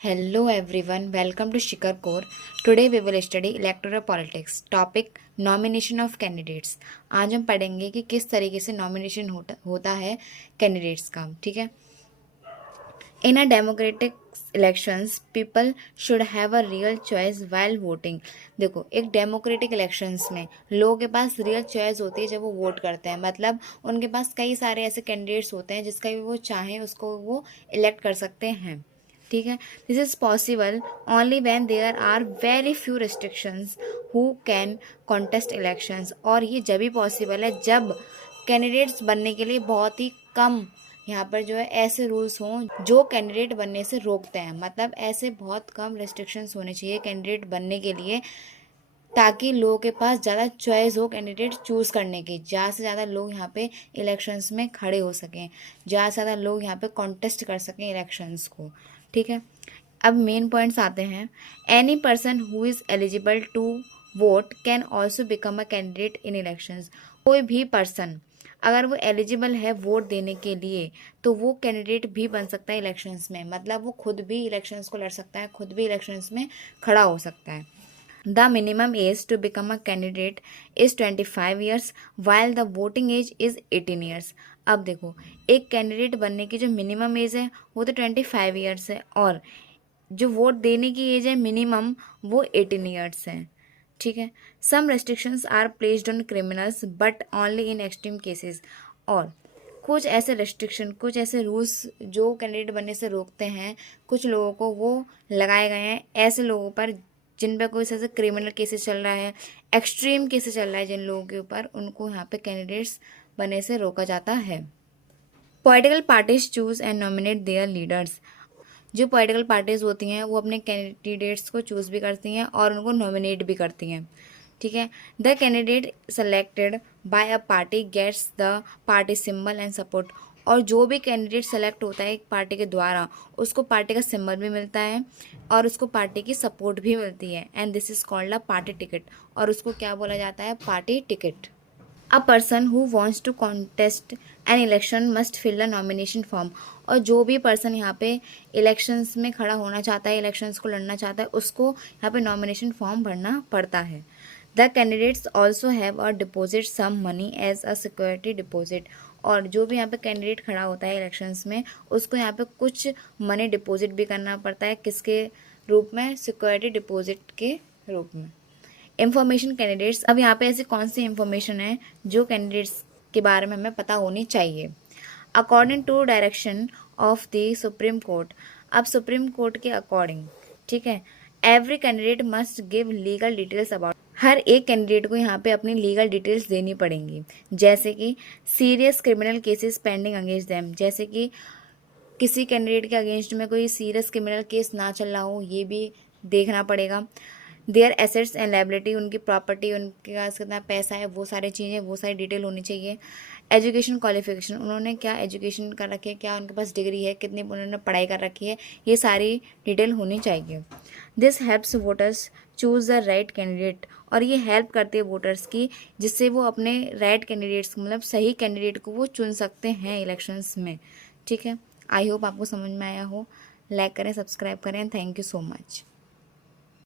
Hello everyone, welcome to Shikhar Core. Today we will study electoral politics. Topic nomination of candidates. आज हम पढ़ेंगे कि किस तरीके से नॉमिनेशन होता है कैंडिडेट्स का. ठीक है. In a democratic elections, people should have a real choice while voting. देखो, एक डेमोक्रेटिक इलेक्शंस में लोगों के पास रियल चॉइस होती है जब वो वोट करते हैं. मतलब उनके पास कई सारे ऐसे कैंडिडेट्स होते हैं जिसका भी वो चाहें उसको वो इलेक्ट कर सकते हैं. ठीक है. This is possible only when there are very few restrictions who can contest elections. और ये जब भी पॉसिबल है जब कैंडिडेट्स बनने के लिए बहुत ही कम यहाँ पर जो है ऐसे रूल्स हों जो कैंडिडेट बनने से रोकते हैं. मतलब ऐसे बहुत कम रेस्ट्रिक्शंस होने चाहिए कैंडिडेट बनने के लिए ताकि लोगों के पास ज़्यादा चॉइस हो कैंडिडेट चूज़ करने की. ज़्यादा से ज़्यादा लोग यहाँ पे इलेक्शंस में खड़े हो सकें, ज़्यादा से ज़्यादा लोग यहाँ पे कॉन्टेस्ट कर सकें इलेक्शंस को. ठीक है. अब मेन पॉइंट्स आते हैं. Any person who is eligible to vote can also become a candidate in elections. कोई भी पर्सन अगर वो एलिजिबल है वोट देने के लिए तो वो कैंडिडेट भी बन सकता है इलेक्शंस में. मतलब वो खुद भी इलेक्शंस को लड़ सकता है, खुद भी इलेक्शंस में खड़ा हो सकता है. The minimum age to become a candidate is 25 years while the voting age is 18 years. अब देखो, एक कैंडिडेट बनने की जो मिनिमम एज है वो तो 25 ईयर्स है और जो वोट देने की एज है मिनिमम वो 18 ईयर्स है. ठीक है. Some restrictions are placed on criminals but only in extreme cases. और कुछ ऐसे रेस्ट्रिक्शन, कुछ ऐसे रूल्स जो कैंडिडेट बनने से रोकते हैं कुछ लोगों को, वो लगाए गए हैं ऐसे लोगों पर जिन पर कोई ऐसे क्रिमिनल केसेस चल रहा है, एक्सट्रीम केसेस चल रहा है जिन लोगों के ऊपर, उनको यहाँ पे कैंडिडेट्स बनने से रोका जाता है. Political parties choose and nominate their leaders. जो पॉलिटिकल पार्टीज़ होती हैं वो अपने कैंडिडेट्स को चूज़ भी करती हैं और उनको नॉमिनेट भी करती हैं. ठीक है. The candidate selected by a party gets the party symbol and support. और जो भी कैंडिडेट सेलेक्ट होता है एक पार्टी के द्वारा उसको पार्टी का सिंबल भी मिलता है और उसको पार्टी की सपोर्ट भी मिलती है. And this is called a party ticket. और उसको क्या बोला जाता है? Party ticket. A person who wants to contest an election must fill a nomination form. और जो भी पर्सन यहाँ पे इलेक्शंस में खड़ा होना चाहता है, इलेक्शंस को लड़ना चाहता है, उसको यहाँ पे नॉमिनेशन फॉर्म भरना पड़ता है. The candidates also have a deposit some money as a security deposit. और जो भी यहाँ पे कैंडिडेट खड़ा होता है इलेक्शंस में उसको यहाँ पे कुछ मनी डिपॉजिट भी करना पड़ता है. किसके रूप में? सिक्योरिटी डिपॉजिट के रूप में. Information candidates. अब यहाँ पे ऐसी कौन सी इंफॉर्मेशन है जो कैंडिडेट्स के बारे में हमें पता होनी चाहिए? According to direction of the Supreme Court. अब सुप्रीम कोर्ट के अकॉर्डिंग, ठीक है, every candidate must give legal details about. हर एक कैंडिडेट को यहाँ पे अपनी लीगल डिटेल्स देनी पड़ेंगी. जैसे कि serious criminal cases pending against them. जैसे कि किसी कैंडिडेट के अगेंस्ट में कोई सीरियस क्रिमिनल केस ना चल रहा हो, ये भी देखना पड़ेगा. देयर एसेट्स एंड लायबिलिटी, उनकी प्रॉपर्टी, उनके पास कितना पैसा है, वो सारी चीज़ें, वो सारी डिटेल होनी चाहिए. एजुकेशन क्वालिफिकेशन, उन्होंने क्या एजुकेशन कर रखी है, क्या उनके पास डिग्री है, कितनी उन्होंने पढ़ाई कर रखी है, ये सारी डिटेल होनी चाहिए. This helps voters choose the right candidate. और ये हेल्प करती है वोटर्स की जिससे वो अपने राइट कैंडिडेट्स, मतलब सही कैंडिडेट को वो चुन सकते हैं इलेक्शंस में. ठीक है. आई होप आपको समझ में आया हो. लाइक करें, सब्सक्राइब करें. Thank you so much.